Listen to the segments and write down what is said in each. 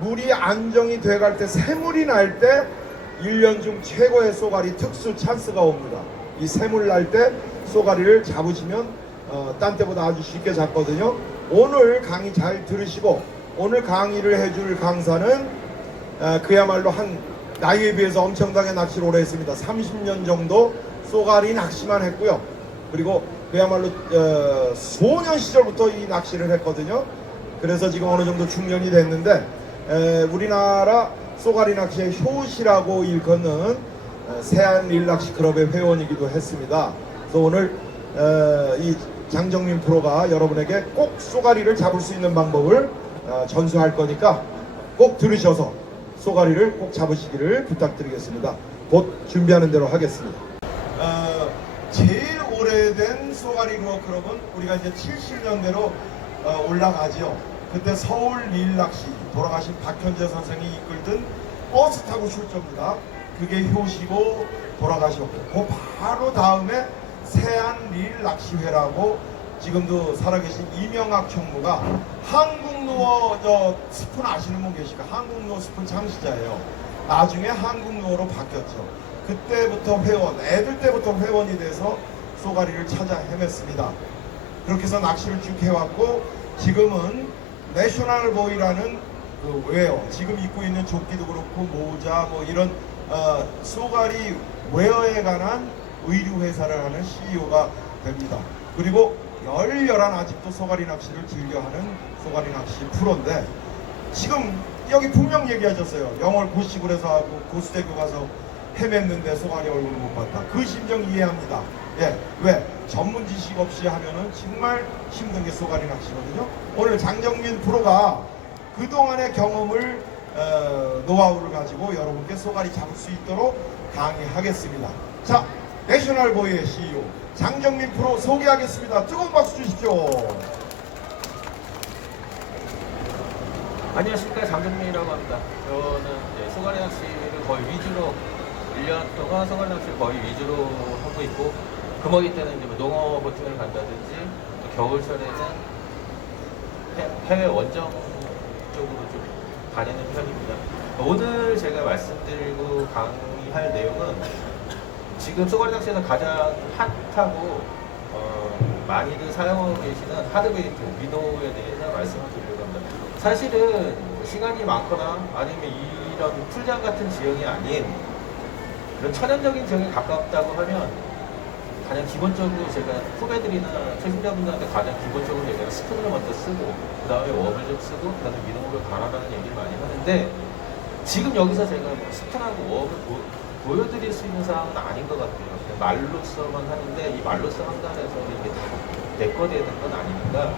물이 안정이 돼갈 때 새물이 날 때 1년 중 최고의 쏘가리 특수 찬스가 옵니다. 이 새물 날 때 쏘가리를 잡으시면 딴 때보다 아주 쉽게 잡거든요. 오늘 강의 잘 들으시고 오늘 강의를 해줄 강사는 그야말로 한 나이에 비해서 엄청나게 낚시를 오래 했습니다. 30년 정도 쏘가리 낚시만 했고요. 그리고 그야말로 소년 시절부터 이 낚시를 했거든요. 그래서 지금 어느 정도 중년이 됐는데 우리나라 쏘가리 낚시의 효시라고 일컫는 세안릴낚시클럽의 회원이기도 했습니다. 그래서 오늘 이 장정민 프로가 여러분에게 꼭 쏘가리를 잡을 수 있는 방법을 전수할 거니까 꼭 들으셔서 쏘가리를 꼭 잡으시기를 부탁드리겠습니다. 곧 준비하는 대로 하겠습니다. 제일 오래된 쏘가리 루어 클럽은 우리가 이제 70년대로 올라가지요. 그때 서울 릴낚시 돌아가신 박현재 선생이 이끌던 버스 타고 출조입니다. 그게 효시고 돌아가셨고 그 바로 다음에 세안 릴낚시회라고 지금도 살아계신 이명학 총무가 한국루어 스푼 아시는 분 계실까? 한국루어 스푼 창시자예요. 나중에 한국루어로 바뀌었죠. 그때부터 회원, 애들 때부터 회원이 돼서 쏘가리를 찾아 헤맸습니다. 그렇게 해서 낚시를 쭉 해왔고 지금은 내셔널 보이라는 그 웨어, 지금 입고 있는 조끼도 그렇고 모자 뭐 이런 쏘가리 웨어에 관한 의류 회사를 하는 CEO가 됩니다. 그리고 열렬한 아직도 쏘가리 낚시를 즐겨하는 쏘가리 낚시 프로인데 지금 여기 분명 얘기하셨어요. 영월 고시굴에서 하고 고수대교 가서 헤맸는데 쏘가리 얼굴 못 봤다. 그 심정 이해합니다. 예, 왜? 전문 지식 없이 하면은 정말 힘든 게 쏘가리 낚시거든요. 오늘 장정민 프로가 그동안의 경험을 노하우를 가지고 여러분께 쏘가리 잡을 수 있도록 강의하겠습니다. 자, 내셔널 보이의 CEO 장정민 프로 소개하겠습니다. 뜨거운 박수 주십시오. 안녕하십니까, 장정민이라고 합니다. 저는 이제 쏘가리 낚시를 거의 위주로 1년 동안 쏘가리 낚시를 거의 위주로 하고 있고 금어기 때는 이제 뭐 농어 보팅을 간다든지 또 겨울철에는 해외 원정 쪽으로 좀 다니는 편입니다. 오늘 제가 말씀드리고 강의할 내용은 지금 쏘가리 낚시에서 가장 핫하고 많이들 사용하고 계시는 하드베이트, 미노에 대해서 말씀을 드리려고 합니다. 사실은 시간이 많거나 아니면 이런 풀장 같은 지형이 아닌 이런 천연적인 지형에 가깝다고 하면 가장 기본적으로 제가 후배들이나 초심자분들한테 가장 기본적으로 얘기하는 스푼을 먼저 쓰고 그 다음에 웜을 좀 쓰고 그 다음에 미노를 갈아라는 얘기를 많이 하는데 지금 여기서 제가 스푼하고 웜을 보여드릴 수 있는 상황은 아닌 것 같아요. 그냥 말로써만 하는데 이 말로써 한다고 해서 이게 다 내 거 되는 건 아니니까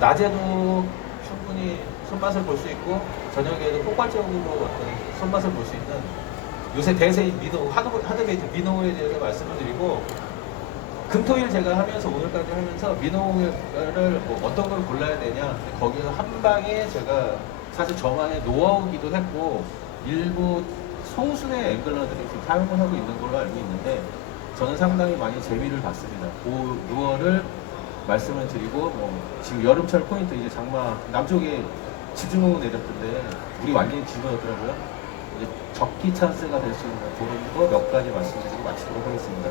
낮에도 충분히 손맛을 볼 수 있고 저녁에도 폭발적으로 어떤 손맛을 볼 수 있는 요새 대세인 미노, 하드베이트 미노에 대해서 말씀을 드리고 금토일 제가 하면서 오늘까지 하면서 미노를 뭐 어떤 걸 골라야 되냐 거기서 한 방에 제가 사실 저만의 노하우기도 했고 일부 소수의 앵글러들이 지금 사용을 하고 있는 걸로 알고 있는데 저는 상당히 많이 재미를 봤습니다. 그 노어를 말씀을 드리고 뭐 지금 여름철 포인트 이제 장마 남쪽에 지중호 내렸던데 물이 완전히 줄어들더라고요. 이제 적기 찬스가 될 수 있는 그런 거 몇 가지 말씀드리고 마치도록 하겠습니다.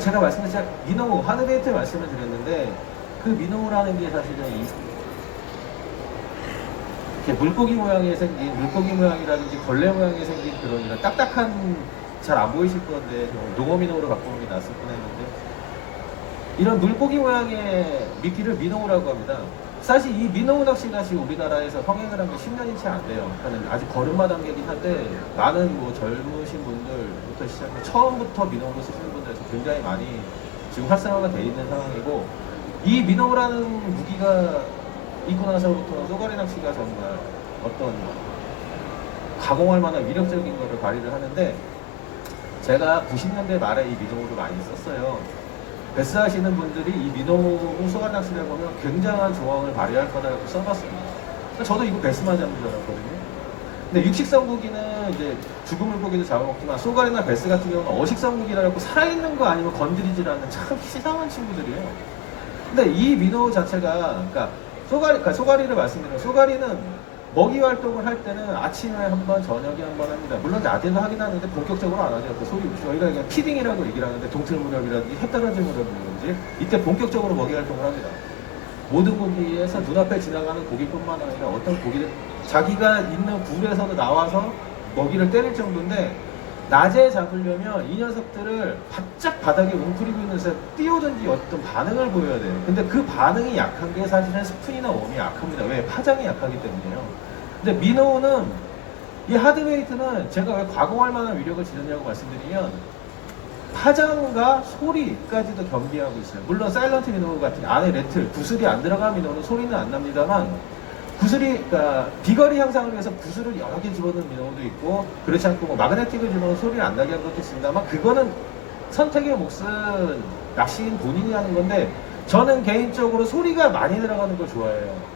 제가 말씀드린 미노우, 하드베이트 말씀을 드렸는데 그 미노우라는 게 사실은 이렇게 물고기 모양이 생긴, 물고기 모양이라든지 걸레 모양이 생긴 그런 이런 딱딱한 잘 안 보이실 건데 농어 미노우로 바꾸는 게 낫을 뻔했는데 이런 물고기 모양의 미끼를 미노우라고 합니다. 사실 이 미노우 낚시가 지금 우리나라에서 성행을 한 게 10년이 채 안 돼요. 아직 걸음마 단계긴 한데 많은 뭐 젊으신 분들부터 시작해 처음부터 미노우를 쓰시는 분들에서 굉장히 많이 지금 활성화가 돼 있는 상황이고 이 미노우라는 무기가 있고 나서부터 쏘가리 낚시가 정말 어떤 가공할 만한 위력적인 것을 발휘를 하는데 제가 90년대 말에 이 미노우를 많이 썼어요. 베스 하시는 분들이 이 미노우 쏘가리 낚시를 해보면 굉장한 조항을 발휘할 거다라고 써봤습니다. 저도 이거 베스만 잡는 줄 알았거든요. 근데 육식성 무기는 이제 죽은 물고기도 잡아먹지만 쏘가리나 베스 같은 경우는 어식성 무기라고 살아있는 거 아니면 건드리질 않는 참 시상한 친구들이에요. 근데 이 미노우 자체가 그러니까 쏘가리를 말씀드리면 쏘가리는 먹이 활동을 할 때는 아침에 한 번, 저녁에 한 번 합니다. 물론 낮에도 하긴 하는데 본격적으로 안 하죠. 그 소위 저희가 그냥 피딩이라고 얘기를 하는데 동틀 무렵이라든지 햇떨어질 무렵이라든지 이때 본격적으로 먹이 활동을 합니다. 모든 고기에서 눈앞에 지나가는 고기뿐만 아니라 어떤 고기를 자기가 있는 굴에서도 나와서 먹이를 때릴 정도인데 낮에 잡으려면 이 녀석들을 바짝 바닥에 웅크리고 있는 데서 뛰어든지 어떤 반응을 보여야 돼요. 근데 그 반응이 약한 게 사실은 스푼이나 웜이 약합니다. 왜? 파장이 약하기 때문에요. 근데 미노우는 이 하드웨이트는 제가 왜 과공할 만한 위력을 지녔냐고 말씀드리면 파장과 소리까지도 겸비하고 있어요. 물론 사일런트 미노우 같은 안에 레틀, 구슬이 안 들어간 미노우는 소리는 안 납니다만 구슬이, 그러니까 비거리 향상을 위해서 구슬을 여러 개 집어넣은 미노우도 있고 그렇지 않고 뭐 마그네틱을 집어넣은 소리를 안 나게 한 것도 있습니다만 그거는 선택의 몫은 낚시인 본인이 하는 건데 저는 개인적으로 소리가 많이 들어가는 걸 좋아해요.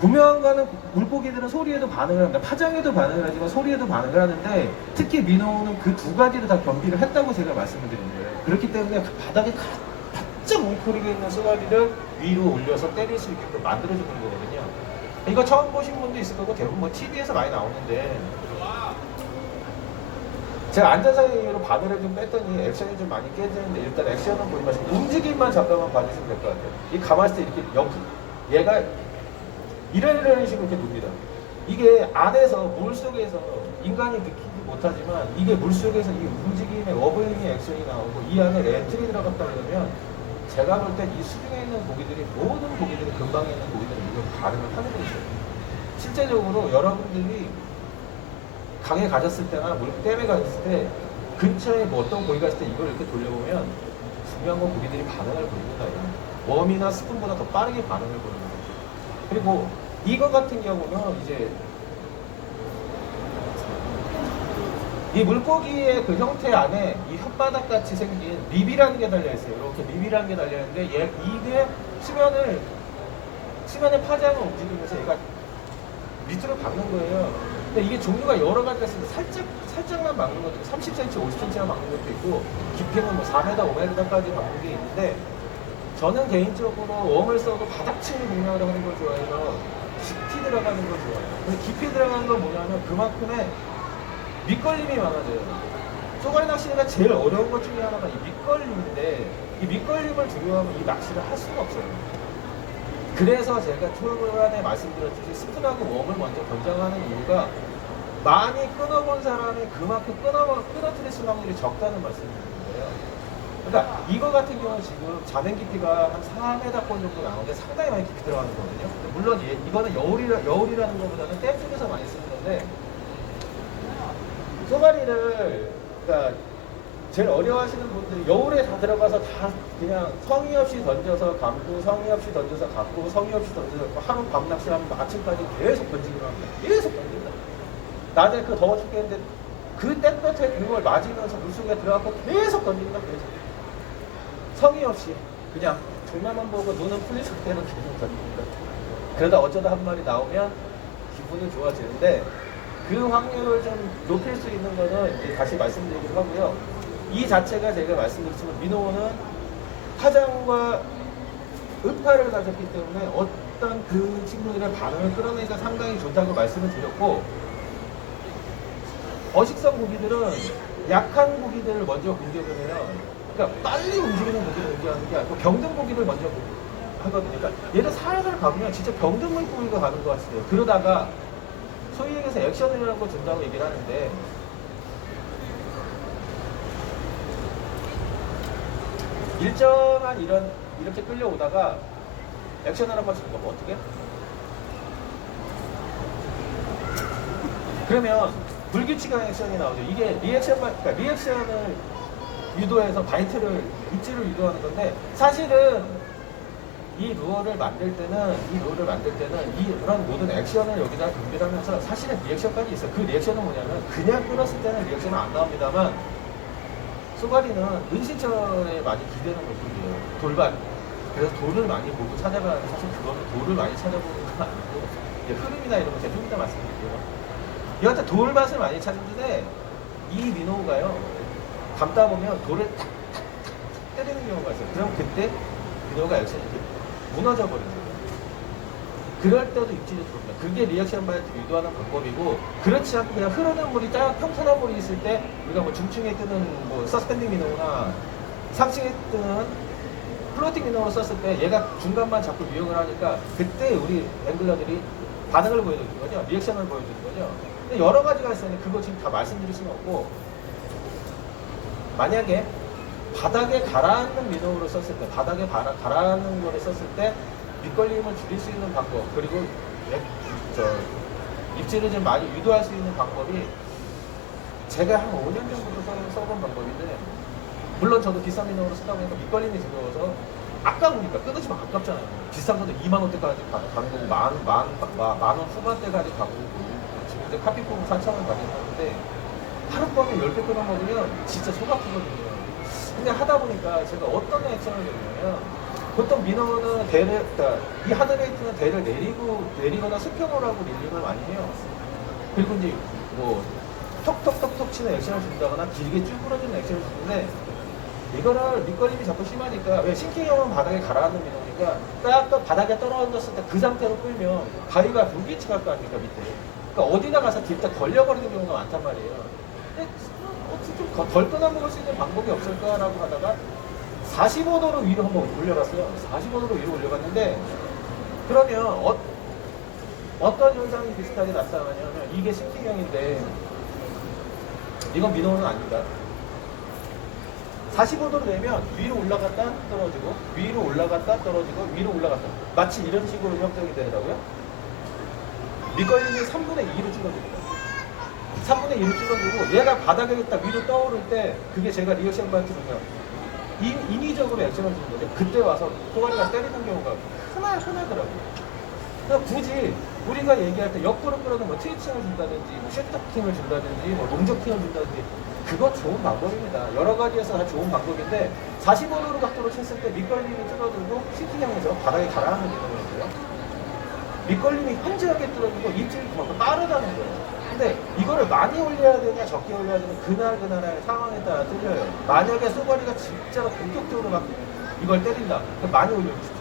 구매한 거는 물고기들은 소리에도 반응을 합니다. 파장에도 반응을 하지만 소리에도 반응을 하는데 특히 미노우는 그 두 가지를 다 겸비를 했다고 제가 말씀을 드린 거예요. 그렇기 때문에 바닥에 바짝 웅크리고 있는 쏘가리를 위로 올려서 때릴 수 있게끔 만들어주는 거거든요. 이거 처음 보신 분도 있을 거고 대부분 뭐 TV에서 많이 나오는데 제가 안전사이로 바늘을 좀 뺐더니 액션이 좀 많이 깨지는데 일단 액션은 보지 마시고 움직임만 잠깐만 봐주시면 될 것 같아요. 이 가만히 있을 때 이렇게 얘가 이런 식으로 이렇게 눕니다. 이게 안에서 물 속에서 인간이 느끼지 못하지만 이게 물 속에서 이 움직임의 워블링의 액션이 나오고 이 안에 레틀이 들어갔다 그러면 제가 볼 땐 이 수중에 있는 고기들이 모든 고기들이 근방에 있는 고기들이 이걸 반응을 하는 게 있어요. 실제적으로 여러분들이 강에 가셨을 때나 댐에 가셨을 때 근처에 뭐 어떤 고기가 있을 때 이걸 이렇게 돌려보면 중요한 건 고기들이 반응을 보입니다. 웜이나 스푼보다 더 빠르게 반응을 보이는 거죠. 그리고 이거 같은 경우는 이제 이 물고기의 그 형태 안에 이 혓바닥 같이 생긴 립이라는 게 달려있어요. 이렇게 립이라는 게 달려있는데 이게 수면의 파장을 움직이면서 얘가 밑으로 박는 거예요. 근데 이게 종류가 여러 가지가 있습니다. 살짝만 박는 것도 있고 30cm, 50cm만 박는 것도 있고 깊이는 뭐 4m, 5m까지 박는 게 있는데 저는 개인적으로 웜을 써도 바닥 치는 공략을 하는 걸 좋아해서 깊이 들어가는 걸 좋아해요. 근데 깊이 들어가는 건 뭐냐면 그만큼의 밑걸림이 많아져요. 쏘가리 낚시가 제일 어려운 것 중에 하나가 이 밑걸림인데 이 밑걸림을 두려워하면 이 낚시를 할 수가 없어요. 그래서 제가 초반에 말씀드렸듯이 스푼하고 웜을 먼저 권장하는 이유가 많이 끊어본 사람이 그만큼 끊어뜨릴 수 확률이 적다는 말씀을 드리는 거예요. 그러니까 이거 같은 경우는 지금 자면 깊이가 한 4m권 정도 나오는데 상당히 많이 깊이 들어가는 거거든요. 물론 이거는 여울이라는 것보다는 댐 쪽에서 많이 쓰는 건데 쏘가리를 그러니까 제일 어려워하시는 분들이 여울에 다 들어가서 다 그냥 성의 없이 던져서 감고 성의 없이 던져서 감고 성의 없이 던져서 감고 하루 밤 낚시하면 아침까지 계속 던지기만 합니다. 계속 던진다. 낮에 그 더워 죽겠는데 그 땡볕에 그걸 맞으면서 물속에 들어가고 계속 던진다. 계속 성의 없이 그냥 종나만 보고 눈은 풀린 상태로 계속 던집니다. 그러다 어쩌다 한 마리 나오면 기분이 좋아지는데 그 확률을 좀 높일 수 있는 거는 이제 다시 말씀드리기로 하고요. 이 자체가 제가 말씀드렸지만 미노우는 파장과 음파를 가졌기 때문에 어떤 그 친구들의 반응을 끌어내기가 상당히 좋다고 말씀을 드렸고 어식성 고기들은 약한 고기들을 먼저 공격을 해요. 그러니까 빨리 움직이는 고기를 공격하는 게 아니고 병든 고기를 먼저 하거든요. 그러니까 얘를 살살 가보면 진짜 병든 물고기가 가는 것 같아요. 그러다가 소위 얘기해서 액션이라고 준다고 얘기를 하는데 일정한 이렇게 끌려오다가 액션을 한번 주는 거면 어떻게? 그러면 불규칙한 액션이 나오죠. 이게 그러니까 리액션을 유도해서 바이트를 입질을 유도하는 건데 사실은 이 루어를 만들 때는 이런 모든 액션을 여기다 분배하면서 사실은 리액션까지 있어요. 그 리액션은 뭐냐면 그냥 끊었을 때는 리액션은 안 나옵니다만 쏘가리는 은신처에 많이 기대는 물고기예요. 돌발. 그래서 돌을 많이 보고 찾아가는데 사실 그거는 돌을 많이 찾아보는 건 아니고 흐름이나 이런 거 제가 좀 이따 말씀드릴게요. 여하튼 돌밭을 많이 찾는데 이 미노우가요 감다 보면 돌을 탁탁탁탁 때리는 경우가 있어요. 그럼 그때 미노우가 액션이 이렇게 무너져 버리는 거예요. 그럴 때도 입질이 들어옵니다. 그게 리액션 바이트 유도하는 방법이고, 그렇지 않고 그냥 흐르는 물이 딱 평탄한 물이 있을 때 우리가 뭐 중층에 뜨는 뭐 서스펜딩 미노나 상층에 뜨는 플로팅 미노를 썼을 때 얘가 중간만 자꾸 유형을 하니까 그때 우리 앵글러들이 반응을 보여주는 거죠. 리액션을 보여주는 거죠. 근데 여러 가지가 있으니 그거 지금 다 말씀드릴 수는 없고, 만약에 바닥에 가라앉는 미노를 썼을 때, 바닥에 가라앉는 거를 썼을 때 밑걸림을 줄일 수 있는 방법, 그리고 입질을 좀 많이 유도할 수 있는 방법이 제가 한 5년 정도 써본 방법인데, 물론 저도 비싼 미노로 쓰다 보니까 밑걸림이 두려워서 아까우니까 끊어지면 아깝잖아요. 비싼 것도 2만 원대까지 가는 거고 만 원 후반대까지 가고, 지금 이제 카피폼 4,000원 가긴 하는데 하룻밤에 10개 끊어 먹으면 진짜 속 아프거든요. 근데 하다 보니까 제가 어떤 액션을 내냐면, 보통 미너는 그러니까 이 하드레이트는 대를 내리거나 수평으로 하고 릴링을 많이 해요. 그리고 이제 뭐 톡톡톡톡 치는 액션을 준다거나 길게 쭉 부러지는 액션을 주는데, 이거를 밑걸림이 자꾸 심하니까, 왜 싱킹형은 바닥에 가라앉는 미너니까 딱 바닥에 떨어졌을 때 그 상태로 끌면 바위가 불빛이 갈 거 아닙니까, 밑에. 그러니까 어디다 가서 뒤에 걸려버리는 경우가 많단 말이에요. 근데 어떻게 좀 덜 끊어먹을 수 있는 방법이 없을까라고 하다가 45도로 위로 한번 올려봤어요. 45도로 위로 올려봤는데, 그러면 어떤 현상이 비슷하게 나타나냐면, 이게 싱킹형인데 이건 미노는 아닙니다. 45도로 되면 위로 올라갔다 떨어지고, 위로 올라갔다 떨어지고, 위로 올라갔다, 마치 이런 식으로 형성이 되더라고요. 밑걸림이 3분의 2로 줄어듭니다. 3분의 1을 줄어들고, 얘가 바닥에 있다 위로 떠오를 때, 그게 제가 리액션 바이트로요, 인위적으로 액션을 주는 거죠. 그때 와서 소가리가 때리는 경우가 흔하더라고요. 그러니까 굳이 우리가 얘기할 때 옆으로 끌어는 뭐 트위칭을 준다든지, 뭐 쉐터킹을 준다든지, 뭐 롱저킹을 준다든지, 그거 좋은 방법입니다. 여러 가지에서 다 좋은 방법인데, 45도로 각도로 쳤을 때 밑걸림이 줄어들고 싱킹형에서 바닥에 가라앉는 경우였어요. 밑걸림이 현저하게 줄어들고 입질이 그만큼 빠르다는 거예요. 근데 이거를 많이 올려야 되냐 적게 올려야 되냐, 그날의 상황에 따라 틀려요. 만약에 쏘가리가 진짜로 본격적으로 막 이걸 때린다, 그럼 많이 올려주십시오.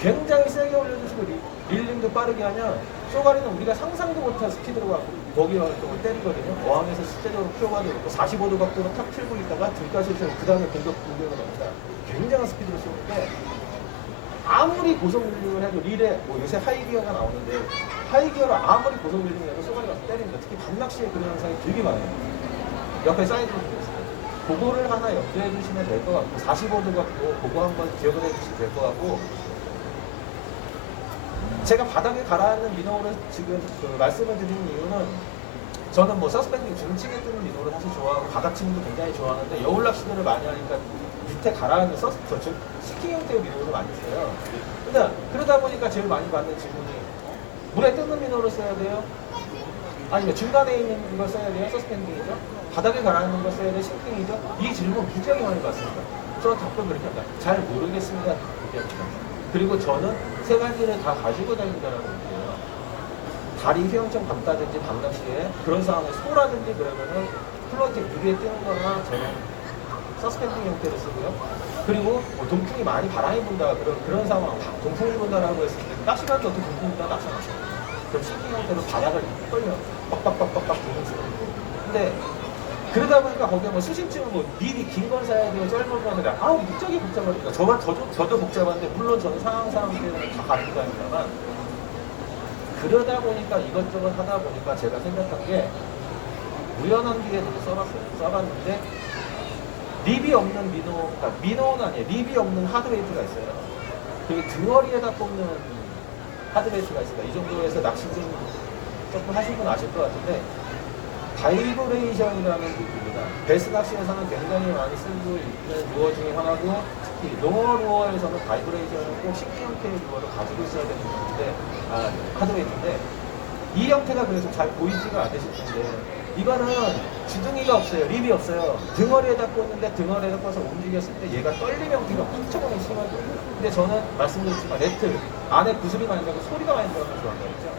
굉장히 세게 올려주시고 릴링도 빠르게 하면 쏘가리는 우리가 상상도 못한 스피드로 가고 거기 활동을 때리거든요. 어항에서 실제적으로 표가 들었고 45도 각도로 탁 틀고 있다가 들까지 그 다음에 공격을 합니다. 굉장한 스피드로 쏘는데, 아무리 고속 릴링을 해도 릴에 뭐 요새 하이기어가 나오는데, 하이기어를 아무리 고속 릴링을 해도 쏘가리 가서 때립니다. 특히 밤낚시에 그런 현상이 되게 많아요. 옆에 사이드로 있어요. 그거를 하나 염두해 두시면 될 것 같고, 45도 각도 그거 한번 기억을 해 주시면 될 것 같고, 제가 바닥에 가라앉는 미노를 지금 말씀을 드리는 이유는, 저는 뭐 서스펜딩 중층에 뜨는 미노를 사실 좋아하고 바닥치는도 굉장히 좋아하는데, 여울 낚시들을 많이 하니까 밑에 가라앉는 시킹 형태의 미노를 많이 써요. 그러다 보니까 제일 많이 받는 질문이, 물에 뜨는 미노를 써야 돼요? 아니면 중간에 있는 걸 써야 돼요? 서스펜딩이죠? 바닥에 가라앉는 걸 써야 돼요? 싱킹이죠? 이 질문 굉장히 많이 받습니다. 저 답변 그렇게 합니다. 잘 모르겠습니다. 그렇게 합니다. 그리고 저는 세 가지를 다 가지고 다닌다라고 얘기해요. 다리 휘영청 감다든지 밤낚시에 그런 상황에 소라든지 그러면은 플러팅 무리에 뜨는 거나 저는 서스펜딩 형태를 쓰고요. 그리고 뭐 동풍이 많이 바람이 분다, 그런 상황, 동풍이 분다라고 했을 때 낚시가도 어떻게 동풍이 분다 낚시 안 하죠. 그럼 싱킹 형태로 바닥을 끌면 빡빡빡빡빡 부는 수가 있고. 근데 그러다 보니까 거기에 뭐 수심층은 뭐 미리 긴 건 사야 돼요, 짧은 건 사야 돼요. 아우 무지하게 복잡하니까 저도 복잡한데, 물론 저는 상황 때문에 다 가지고 다닙니다만, 그러다 보니까 이것저것 하다 보니까 제가 생각한 게, 우연한 기회에 써봤는데 립이 없는 미노, 그러니까 미노는 아니에요. 립이 없는 하드웨이트가 있어요. 그리고 등어리에다 꽂는 하드웨이트가 있어요. 이 정도에서 낚시 좀 조금 하신 분 아실 것 같은데, 바이브레이션이라는 무기입니다. 베스 낚시에서는 굉장히 많이 쓰고 있는 루어 중에 하나고, 특히 농어 루어에서는 바이브레이션을 꼭 싱킹 형태의 루어를 가지고 있어야 되는 건데, 하드웨이트인데, 이 형태가 그래서 잘 보이지가 않으실 텐데, 이거는 주둥이가 없어요. 립이 없어요. 등어리에다 꽂는데, 등어리에다 꽂아서 움직였을 때 얘가 떨림 형태가 엄청나게 심하거든요. 근데 저는 말씀드렸지만 네트 안에 구슬이 많이 나고 소리가 많이 들어가는 걸 좋아한다 그랬죠.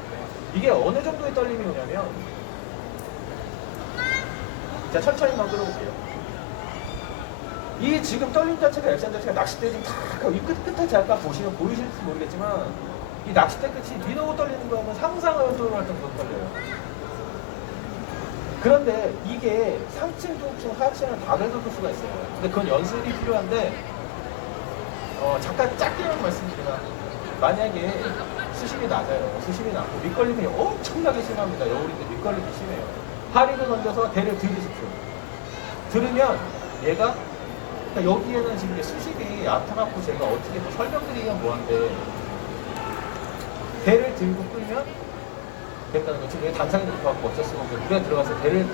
이게 어느 정도의 떨림이 오냐면, 자, 천천히만 끌어볼게요. 이 지금 떨림 자체가, 액션 자체가 낚싯대 좀 탁, 이 끝에 잠깐 보시면 보이실지 모르겠지만, 이 낚싯대 끝이 민호고 떨리는 거는 상상을 초월할 정도로 떨려요. 그런데 이게 상층, 중층, 하층을 다 긁을 수가 있어요. 근데 그건 연습이 필요한데 잠깐 짧게만 말씀드리면 만약에 수심이 낮아요. 수심이 낮고 밑걸림이 엄청나게 심합니다. 여울인데 밑걸림이 심해요. 하리를 던져서 대를 들이십시오. 들으면 얘가 그러니까 여기에는 지금 수심이 얕아갖고 제가 어떻게 뭐 설명드리면 뭐한데 대를 들고 끌면 됐다는 거죠. 지금 단상이 높아갖고 어쩔 수가 없어요. 물에 들어가서 대를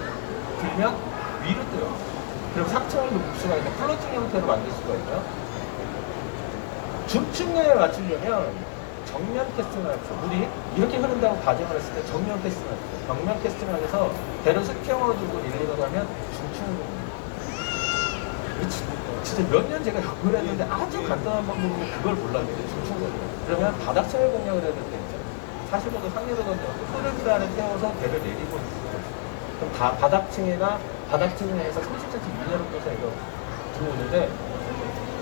들면 위로 떠요. 그럼 상층을 높일 수가 있는 플로팅 형태로 만들 수가 있고요. 중층량을 맞추려면 정면 캐스팅을 하죠. 물이 이렇게 흐른다고 가정을 했을 때 정면 캐스팅을 하죠. 정면 캐스팅을 해서 대를 수평으로 두고 일리로 가면 중층으로 진짜 몇 년 제가 연구를 했는데 아주 간단한 방법으로 그걸 몰랐는데 중층으로 그러면 바닥층을 공략을 해야 될 때 있죠. 45도 상례도 던져서 흐르기 안에 태워서 대를 내리고 있어요. 그럼 바닥층에서 30cm 이내로 떠서 이거 들어오는데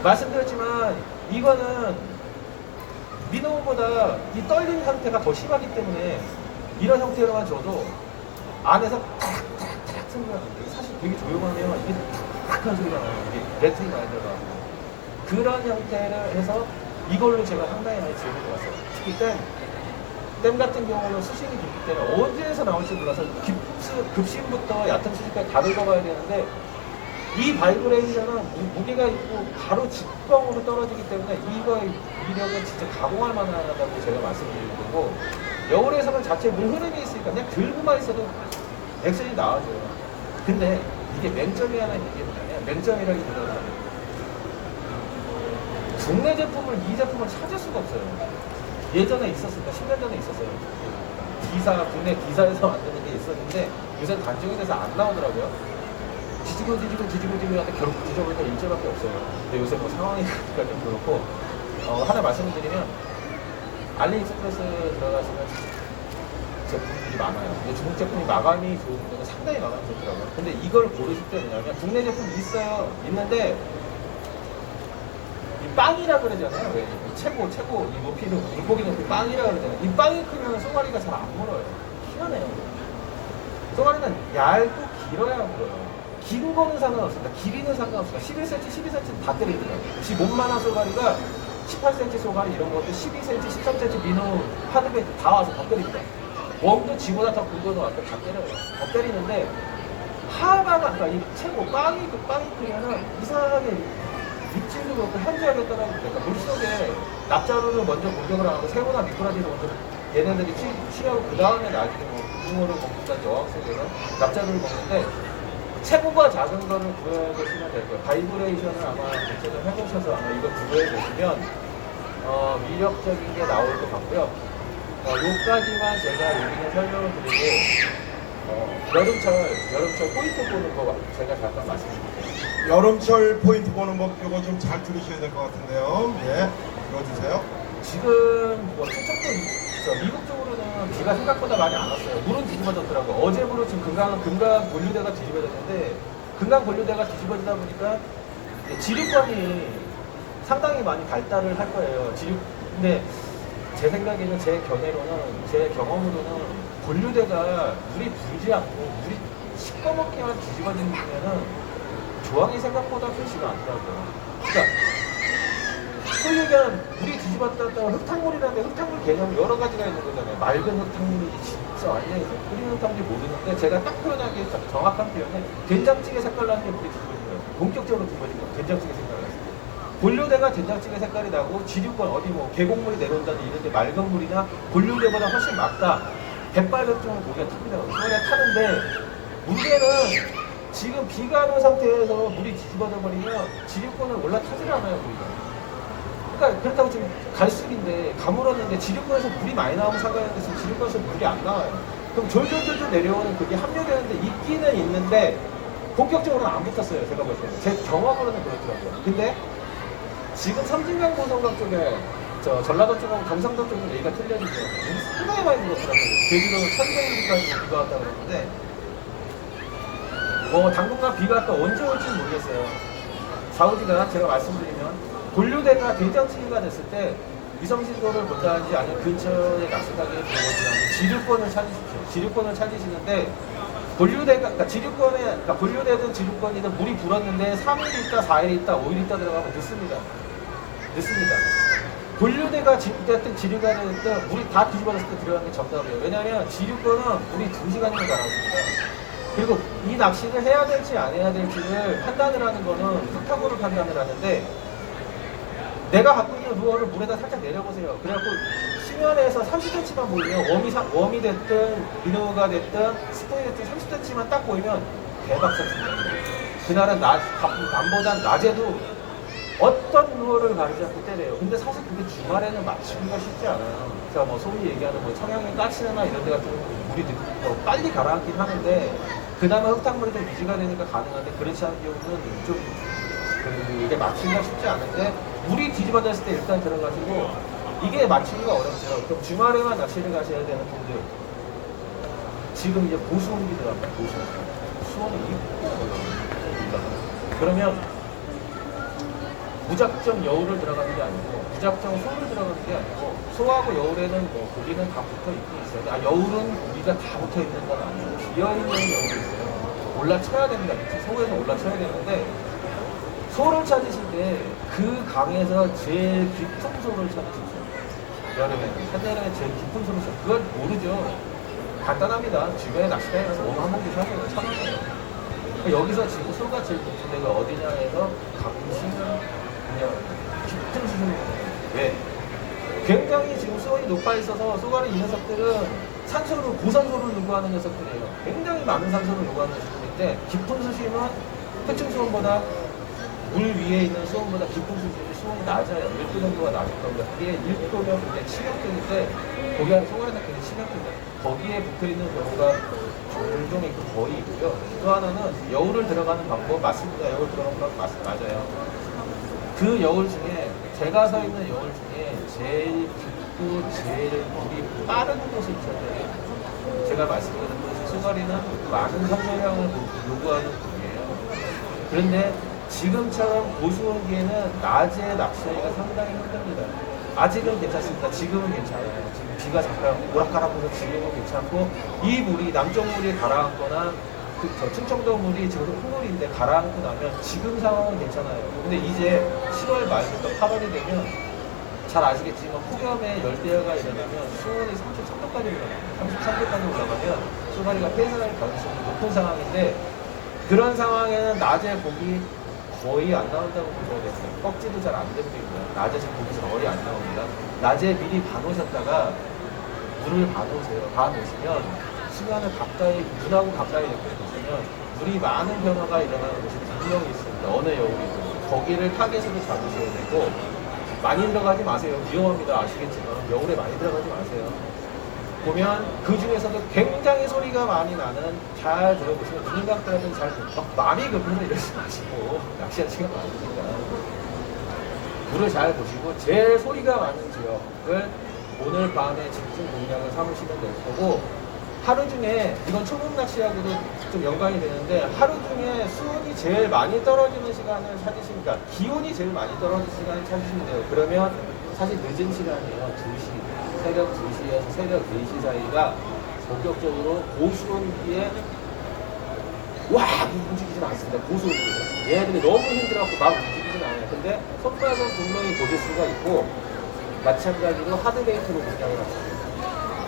말씀드렸지만 이거는 민호보다 이 떨린 상태가 더 심하기 때문에 이런 형태로만 줘도 안에서 탁탁탁 소리가 나는데 사실 되게 조용하면 이게 탁탁한 소리가 나요. 이게 배터리 많이 들어가고 그런 형태를 해서 이걸로 제가 상당히 많이 즐기고 왔어요. 특히 댐 같은 경우는 수심이 깊기 때문에 언제에서 나올지 몰라서 급심부터 얕은 수심까지 다 긁어가야 되는데 이 바이브레이션은 무게가 있고 바로 직방으로 떨어지기 때문에 이거의 위력은 진짜 가공할 만하다고 제가 말씀드리는 거고 여울에서는 자체 물 흐름이 있으니까 그냥 들고만 있어도 액션이 나와줘요. 근데 이게 맹점이라는 게 뭐냐면 맹점이라기보다는 국내 제품을 이 제품을 찾을 수가 없어요. 예전에 있었으니까 10년 전에 있었어요. 국내 기사에서 만드는 게 있었는데 요새 단종이 돼서 안 나오더라고요. 뒤지고 하는데 결국 뒤져보니까 일제밖에 없어요. 근데 요새 뭐 상황이 그러니까 좀 그렇고 하나 말씀을 드리면 알리익스프레스 들어가시면 제품들이 많아요. 근데 중국 제품이 마감이 좋은 데는 상당히 마감이 좋더라고요. 근데 이걸 고르실 때 뭐냐면 국내 제품이 있어요. 있는데 이 빵이라 그러잖아요. 왜? 최고 이 높이는 물고기 높이 빵이라 그러잖아요. 이 빵이 크면 쏘가리가 잘 안 물어요. 희한해요. 쏘가리는 얇고 길어야 물어요. 긴 거는 상관없습니다. 길이는 상관없습니다. 11cm, 12cm 다 때리더라고요. 혹시 몸만한 쏘가리가 18cm 쏘가리 이런 것도 12cm, 13cm 민호 하드베이트 다 와서 더 때립니다. 웜도 지보다 더 굵어도 와서 다 때려요. 더 때리는데 하바가 그러니까 이 최고 빵이 크면은 이상하게 입질도 그렇고 현저하게 떨어지니까 그러니까 물속에 납자루를 먼저 공격을 하고 새우나 미꾸라지를 먼저 얘네들이 취하고 그 다음에 나중에 뭐 붕어를 먹는다든지 어학생들은 납자루를 먹는데 체구가 작은 거를 구해야 되시면 될 거예요. 바이브레이션을 아마 검색을 해보셔서 아마 이거 구해야 되시면 위력적인 게 나올 것 같고요. 요까지만 제가 여기는 설명을 드리고 여름철 포인트 보는 거 제가 잠깐 말씀드릴게요. 여름철 포인트 보는 법 이거 좀 잘 들으셔야 될 것 같은데요. 예, 들어주세요. 지금 뭐 충청도 미국 쪽으로는 비가 생각보다 많이 안 왔어요. 물은 뒤집어졌더라고. 어제부로 지금 금강 본류대가 뒤집어졌는데 금강 본류대가 뒤집어지다 보니까 지류권이 상당히 많이 발달을 할 거예요. 근데 제 생각에는 제 경험으로는 본류대가 물이 불지 않고 물이 시꺼멓게만 뒤집어지면은 조항이 생각보다 그렇지가 않더라고요. 그러니까 소위 얘기하는 물이 뒤집었다가 흙탕물이라는데 흙탕물 개념이 여러 가지가 있는 거잖아요. 맑은 흙탕물이 진짜 완전히 끓이는 흙탕물이 모르는데 제가 딱 표현하기 정확한 표현은 된장찌개 색깔 나는 게 물이 뒤집어진 거예요. 본격적으로 뒤집어진 거예요. 된장찌개 색깔이 났을 때. 본류대가 된장찌개 색깔이 나고 지류권 어디 뭐 계곡물이 내려온다든지 이런데 맑은 물이나 본류대보다 훨씬 맑다. 백발백중을 고기가 탑니다. 소리가 타는데 문제는 지금 비가 오는 상태에서 물이 뒤집어져 버리면 지류권을 올라타질 않아요, 우리가. 그러니까 그렇다고 지금 갈수기인데 가물었는데 지류권에서 물이 많이 나오면 상관없는데 지금 지류권에서 물이 안 나와요. 그럼 졸졸졸 내려오는 그게 합류되는데 있기는 있는데 본격적으로는 안 붙었어요, 제가 볼 때는. 제 경험으로는 그렇더라고요. 근데 지금 섬진강 고성강 쪽에 전라도 쪽하고 경상도 쪽은 얘기가 틀려지죠. 상당히 많이 불었더라고요. 제주도는 1100m까지 비가 왔다고 그러는데 당분간 비가 또 언제 올지는 모르겠어요. 사우디가 제가 말씀드리면 본류대가 된장찌개가 됐을 때 위성신도를 본다든지 아니면 근처에 낚시가게에 들어오지 지류권을 찾으십시오. 지류권을 찾으시는데 그러니까 그러니까 본류대든 지류권이든 물이 불었는데 3일 있다, 4일 있다, 5일 있다 들어가면 늦습니다. 본류대가 됐든 지류가 됐든 물이 다 뒤집어졌을 때 들어가는 게 정답이에요. 왜냐하면 지류권은 물이 2시간이면 가라앉습니다. 그리고 이 낚시를 해야 될지 안 해야 될지를 판단을 하는 거는 흙탕물을 판단을 하는데 내가 갖고 있는 루어를 물에다 살짝 내려보세요. 그래갖고 수면에서 30cm만 보이면 웜이 됐든 비누가 됐든 스폰이 됐든 30cm만 딱 보이면 대박 쳤습니다. 그날은 남보다 낮에도 어떤 루어를 가리지 않고 때려요. 근데 사실 그게 주말에는 맞추기가 쉽지 않아요. 그래서 뭐 소위 얘기하는 뭐 청양리 까치나 이런 데 같은 물이 빨리 가라앉긴 하는데 그나마 흙탕물이 좀 유지가 되니까 가능한데 그렇지 않은 경우는 좀 이게 맞추기가 쉽지 않은데 물이 뒤집어졌을 때 일단 들어가시고 이게 맞추기가 어렵죠. 그럼 주말에만 낚시를 가셔야 되는 분들 지금 이제 보수온기 들어갑니다. 보수온기 수온이 올라갑니다. 그러면 무작정 여울을 들어가는 게 아니고 무작정 소를 들어가는 게 아니고 소하고 여울에는 뭐 고기는 다 붙어 있긴 있어요. 여울은 고기가 다 붙어 있는 건 아니에요. 비어있는 여울이 있어요. 올라쳐야 됩니다. 소에서 올라쳐야 되는데 소를 찾으실 때 그 강에서 제일 깊은 소를 찾으십시오. 여름에는 한여름에 제일 깊은 소를 찾으십시오. 그걸 모르죠. 간단합니다. 주변에 낚시터에 가서 오늘 한 봉지 사세요. 1,000원이에요. 여기서 지금 소가 제일 깊은 데가 어디냐 해서 강신은 그냥 깊은 수준으로 왜? 굉장히 지금 수온이 높아 있어서 쏘가리 이 녀석들은 산소를 고산소를 요구하는 녀석들이에요. 굉장히 많은 산소를 요구하는 녀석들인데 깊은 수심은 표층 수온보다 물 위에 있는 수온보다 깊은 수심이 수온이 낮아요. 1도 정도가 낮을 겁니다. 그게 1도면 굉장히 치명적인데 거기 안에 쏘가리는 굉장히 치명적입니다. 거기에 붙어있는 경우가 종종 있고 거의 있고요. 또 하나는 여울을 들어가는 방법 맞습니다. 여울 들어가는 방법 맞아요. 그 여울 중에 제가 서 있는 여울 중에 제일 깊고 제일 물이 빠른 곳을 찾아야 돼요. 제가 말씀드린 것이 쏘가리는 많은 산소량을 요구하는 곳이에요. 그런데 지금처럼 고수온기에는 낮에 낚시하기가 상당히 힘듭니다. 아직은 괜찮습니다. 지금은 괜찮아요. 지금 비가 잠깐 오락가락해서 지금은 괜찮고 이 물이 남쪽 물이 가라앉거나 저 충청도 물이 지금 흙물인데 가라앉고 나면 지금 상황은 괜찮아요. 근데 이제 7월 말부터 8월이 되면 잘 아시겠지만 폭염에 열대야가 일어나면 수온이 33도까지 올라가요. 33도까지 올라가면 쏘가리가 폐사할 가능성이 높은 상황인데 그런 상황에는 낮에 고기 거의 안 나온다고 보셔야 돼요. 꺽지도 잘 안 됩니다. 낮에 고기 거의 안 나옵니다. 낮에 미리 봐놓으셨다가 물을 봐놓으세요. 봐놓으시면 시간을 가까이, 눈하고 가까이 이렇게 보시면 물이 많은 변화가 일어나는 곳이 분명히 있습니다. 어느 여울이든. 거기를 타겟으로 잡으셔야 되고 많이 들어가지 마세요. 위험합니다. 아시겠지만 여울에 많이 들어가지 마세요. 보면 그 중에서도 굉장히 소리가 많이 나는 잘 들어보시면 눈을 감고라도 잘 마음이 급해서 이러지 마시고 낚시할 시간 많으니까 물을 잘 보시고 제일 소리가 많은 지역을 오늘 밤에 집중 공략을 삼으시면 될 거고 하루 중에 이건 초급 낚시하고도 좀 연관이 되는데 하루 중에 수온이 제일 많이 떨어지는 시간을 찾으시니까 기온이 제일 많이 떨어지는 시간을 찾으시면 돼요. 그러면 사실 늦은 시간이에요. 2시. 새벽 2시에서 새벽 4시 사이가 본격적으로 고수온기에 와 움직이진 않습니다. 고수온기 얘네들이 너무 힘들어갖고 막 움직이진 않아요. 근데 손바닥은 분명히 보실 수가 있고 마찬가지로 하드베이트로 공략을 합니다.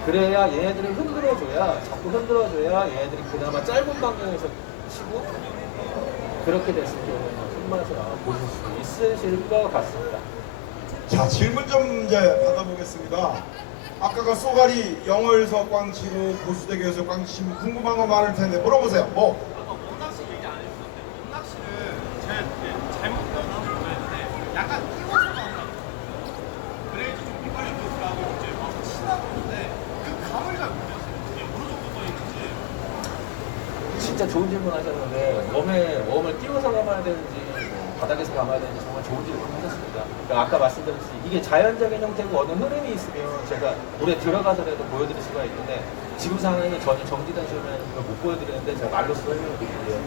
그래야 얘네들을 흔들어줘야 자꾸 흔들어줘야 얘네들이 그나마 짧은 방향에서 치고 그렇게 됐을 경우에는 손맛을 보실 수 있으실 것 같습니다. 자, 질문 좀 이제 받아보겠습니다. 아까가 쏘가리 영월서 꽝치고 고수대교에서 꽝치시면 궁금한 거 많을 텐데 물어보세요. 뭐? 낚시 얘기 안 해주셨어요. 낚시를 제가 잘못 배웠는지 모르겠는데 약간 띄워서 나온다고 그래야지 좀 미끌리 교수라고 이제 와서 치다 보는데 그 감을 잘 모르겠어요. 그게 어느 정도 떠 있는지. 진짜 좋은 질문 하셨는데 웜을 띄워서 감아야 되는지 뭐 바닥에서 감아야 되는지 정말 좋은 질문 하셨습니다. 그러니까 아까 말씀드렸듯이 이게 자연적인 형태고 어느 흐름이 있으면 제가 물에 들어가서라도 보여드릴 수가 있는데 지금 상황에는 전혀 정지된 시험에는 그걸 못 보여드리는데 제가 말로 설명을 드릴게요.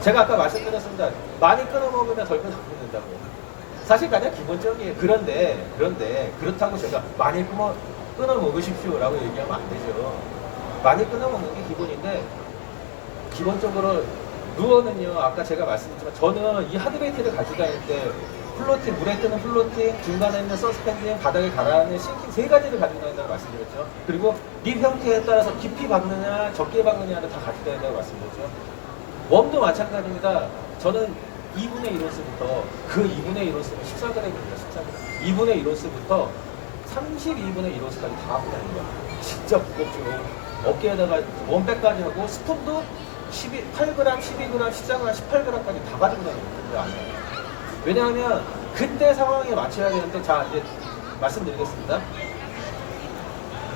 제가 아까 말씀드렸습니다. 많이 끊어 먹으면 덜 끊어 먹는다고. 사실 가장 기본적이에요. 그런데 그렇다고 제가 많이 끊어 먹으십시오라고 얘기하면 안 되죠. 많이 끊어 먹는 게 기본인데 기본적으로 루어는요. 아까 제가 말씀드렸지만 저는 이 하드베이트를 가지고 다닐 때 플로팅, 물에 뜨는 플로팅, 중간에 있는 서스펜딩, 바닥에 가라앉는 싱킹 세 가지를 가지고 다닌다고 말씀드렸죠. 그리고 립 형태에 따라서 깊이 박느냐 적게 박느냐를 다 가지고 다닌다고 말씀드렸죠. 웜도 마찬가지입니다. 저는 2분의 1온스부터 그 2분의 1온스는 14g입니다. 14g. 2분의 1온스부터 32분의 1온스까지 다 하고 다니는 거예요. 진짜 무겁죠. 어깨에다가 원백까지 하고 스톤도 8g, 12g, 14g, 18g까지 다 가지고 다니는 거예요. 왜냐하면 그때 상황에 맞춰야 되는데 자 이제 말씀드리겠습니다.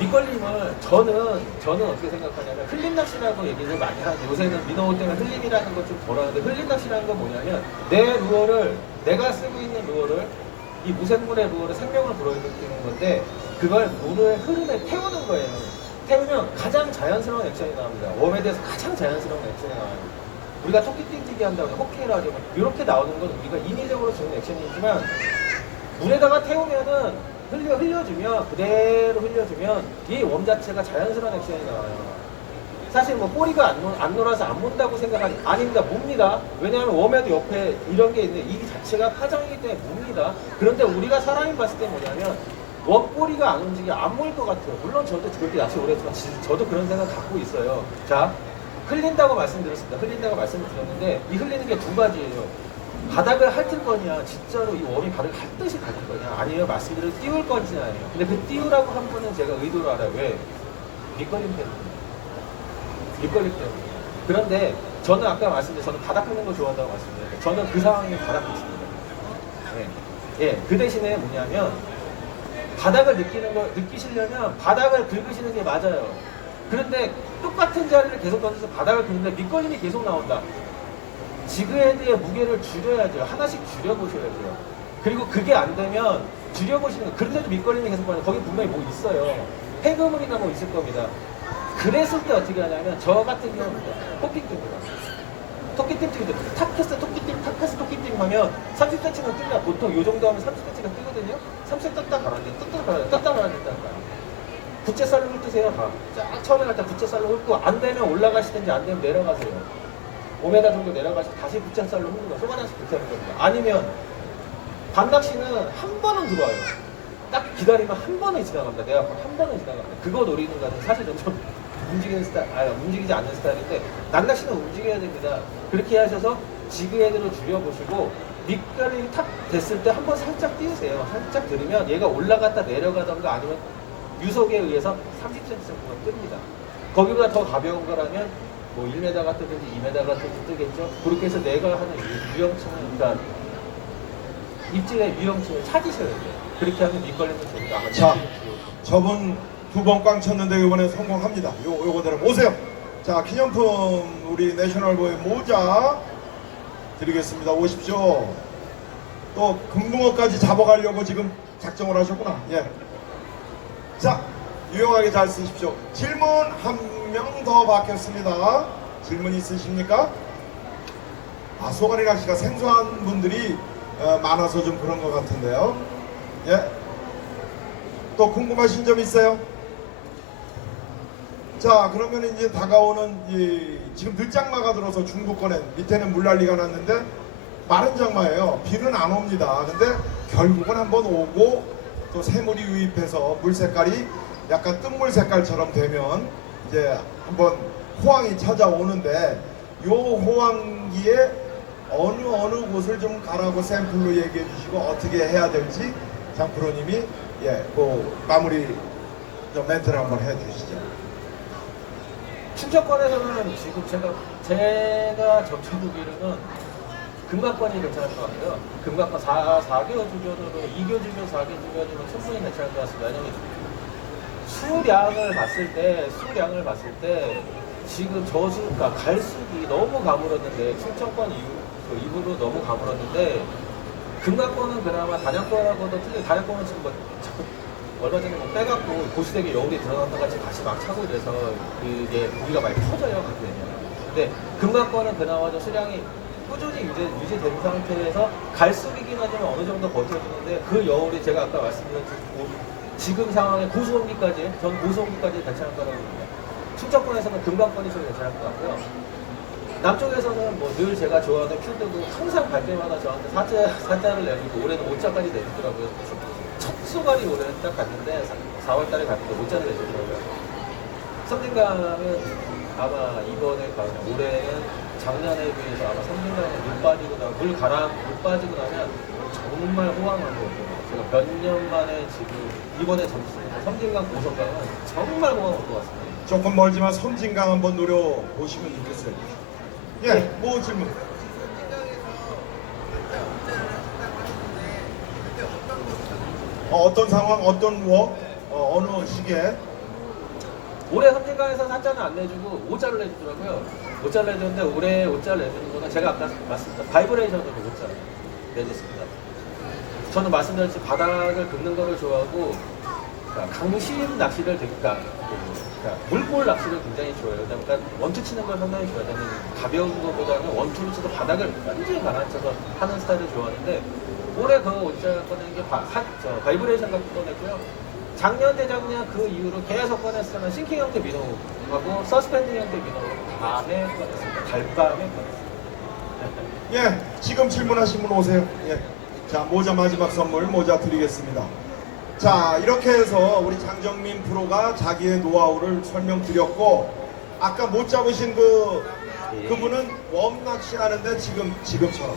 밑걸림을 저는 어떻게 생각하냐면 흘림 낚시라고 얘기를 많이 하는데 요새는 민어호 때문에 흘림이라는 것 좀 덜하는데 흘림 낚시라는 건 뭐냐면 내 루어를 내가 쓰고 있는 루어를 이 무생물의 루어를 생명을 불어일으키는 건데 그걸 물의 흐름에 태우는 거예요. 태우면 가장 자연스러운 액션이 나옵니다. 웜에 대해서 가장 자연스러운 액션이 나와요. 우리가 토끼 띵뛰기 한다고 호케이를 하죠. 이렇게 나오는 건 우리가 인위적으로 주는 액션이지만 물에다가 태우면은 흘려주면 그대로 흘려주면 이 웜 자체가 자연스러운 액션이 나와요. 사실 뭐 꼬리가 안 놀아서 안 문다고 생각하지 아닙니다. 뭡니다. 왜냐하면 웜에도 옆에 이런 게 있는데 이 자체가 파장이기 때문에 뭡니다. 그런데 우리가 사람이 봤을 때 뭐냐면 웜 꼬리가 안 움직여 안 모일 것 같아요. 물론 저도 그렇게 낚시 오래 했지만 저도 그런 생각 갖고 있어요. 자, 흘린다고 말씀드렸습니다. 흘린다고 말씀을 드렸는데 이 흘리는 게 두 가지예요. 바닥을 핥을 거냐, 진짜로 이 웜이 바닥을 핥듯이 핥을 거냐, 아니면 말씀드린 띄울 건지냐예요. 근데 그 띄우라고 한 분은 제가 의도를 알아요. 왜? 밑걸림 때문에. 밑걸림 때문에. 그런데 저는 아까 말씀드린 저는 바닥 긁는 거 좋아한다고 말씀드렸는데 저는 그 상황에 바닥 긁습니다. 예, 그 대신에 뭐냐면 바닥을 느끼시려면 바닥을 긁으시는 게 맞아요. 그런데 똑같은 자리를 계속 던져서 바닥을 긁는데 밑걸림이 계속 나온다. 지그헤드의 무게를 줄여야죠. 하나씩 줄여보셔야죠. 그리고 그게 안 되면 줄여보시는 거. 그런데도 밑걸림이 계속 나와요. 거기 분명히 뭐 있어요. 폐그물이나 뭐 있을 겁니다. 그랬을 때 어떻게 하냐면 저 같은 경우는 토끼띠입니다. 토끼띠 탁해서 토끼띠 하면 30cm가 뜨냐. 보통 요 정도 하면 30cm가 뜨거든요. 30cm 떴다 가라앉았다. 부채살로 훑으세요. 쫙 처음에 갈 때 부채살로 훑고 안 되면 올라가시든지 안 되면 내려가세요. 5m 정도 내려가서 다시 부채살로 훑는 거 소가장씩 그렇게 하는 겁니다. 아니면 반낚시는 한 번은 들어와요. 딱 기다리면 한 번은 지나갑니다. 내가 한 번은 지나갑니다. 그거 노리는 거는 사실은 좀 움직이지 않는 스타일인데 난낚시는 움직여야 됩니다. 그렇게 하셔서 지그헤드로 줄여보시고 밑걸이 탁 됐을 때 한 번 살짝 띄우세요. 살짝 들으면 얘가 올라갔다 내려가던가 아니면 유속에 의해서 30cm 정도가 뜹니다. 거기보다 더 가벼운 거라면 뭐 1m가 뜨든지 2m가 뜨겠죠. 그렇게 해서 내가 하는 유형층을, 그러니까 입질의 유형층을 찾으셔야 돼요. 그렇게 하면 밑걸리는 됩니다. 자, 저분 두 번 꽝 쳤는데 이번에 성공합니다. 요거대로 오세요. 자, 기념품 우리 내셔널보이 모자 드리겠습니다. 오십시오. 또 금붕어까지 잡아가려고 지금 작정을 하셨구나. 예. 자, 유용하게 잘 쓰십시오. 질문 한 명 더 받겠습니다. 질문 있으십니까? 소가리 낚시가 생소한 분들이 많아서 좀 그런 것 같은데요. 예. 또 궁금하신 점 있어요? 자, 그러면 이제 다가오는 지금 늦장마가 들어서 중부권에 밑에는 물난리가 났는데 마른 장마예요. 비는 안 옵니다. 근데 결국은 한번 오고 또 새물이 유입해서 물 색깔이 약간 뜬물 색깔처럼 되면 이제 한번 호황이 찾아오는데 요 호황기에 어느 곳을 좀 가라고 샘플로 얘기해 주시고 어떻게 해야 될지 장프로님이 그 마무리 좀 멘트를 한번 해 주시죠. 충청권에서는 지금 제가 접촉하기로는 금강권이 괜찮을 것 같고요. 금강권 4교 주변으로 2교 주변, 4교 주변이면 충분히 괜찮을 것 같습니다. 왜냐면 수량을 봤을 때 지금 그러니까 갈수기 너무 가물었는데 충청권 이후로 너무 가물었는데 금강권은 그나마 단양권하고도 틀린 단양권은 지금 뭐 자꾸 얼마 전에 뭐 빼갖고 고시되게 여울이 들어갔다가 지금 다시 막 차고 이래서 이게 고기가 많이 터져요. 근데 금강권은 그나마 좀 수량이 꾸준히 유지된 상태에서 갈수기긴 하지만 어느 정도 버텨주는데 그 여울이 제가 아까 말씀드린 지금 상황에 고소음기까지 전 고소음기까지 괜찮을 거라고 봅니다. 충청권에서는 금강권이 좀 괜찮을 것 같고요. 남쪽에서는 뭐 늘 제가 좋아하는 필드도 항상 갈 때마다 저한테 사자를 내주고 올해는 5자까지 내주더라고요. 첫 소갈이 올해 딱 갔는데 4월달에 갔는데 5자를 내주더라고요. 섬진강은 아마 이번에 가면 올해는 작년에 비해서 아마 섬진강은 물 빠지고 나면 정말 호황한 것 같아요. 제가 몇 년 만에 지금 이번에 점수는 섬진강 고성강은 정말 호황한 것 같습니다. 조금 멀지만 섬진강 한번 노려보시면 좋겠어요. 예, 뭐 질문? 어떤 상황, 어떤 워, 어느 시기에? 올해 섬진강에서 4자는 안 내주고 5자를 내주더라고요. 5자를 내주는데 올해 5자를 내주는 거는 제가 아까 말씀드린 바이브레이션으로 5자를 내줬습니다. 저는 말씀드렸지 바닥을 긁는 거를 좋아하고 그러니까 강심 낚시를 그러니까 물볼 낚시를 굉장히 좋아해요. 그러니까 원투 치는 걸 상당히 좋아해요. 저는 가벼운 것보다는 원투를 쳐서 바닥을 완전히 가라앉혀서 하는 스타일을 좋아하는데 올해 그 5자 꺼낸 게 바이브레이션 갖고 꺼냈고요. 작년, 재작년 그 이후로 계속 꺼냈으면 싱킹 형태 민호하고 서스펜딩 형태 민호 밤에 꺼냈습니다. 달밤에 꺼냈습니다. 예, 지금 질문하신 분 오세요. 예. 자, 모자 마지막 선물 모자 드리겠습니다. 자, 이렇게 해서 우리 장정민 프로가 자기의 노하우를 설명드렸고, 아까 못 잡으신 그분은 웜 낚시 하는데 지금처럼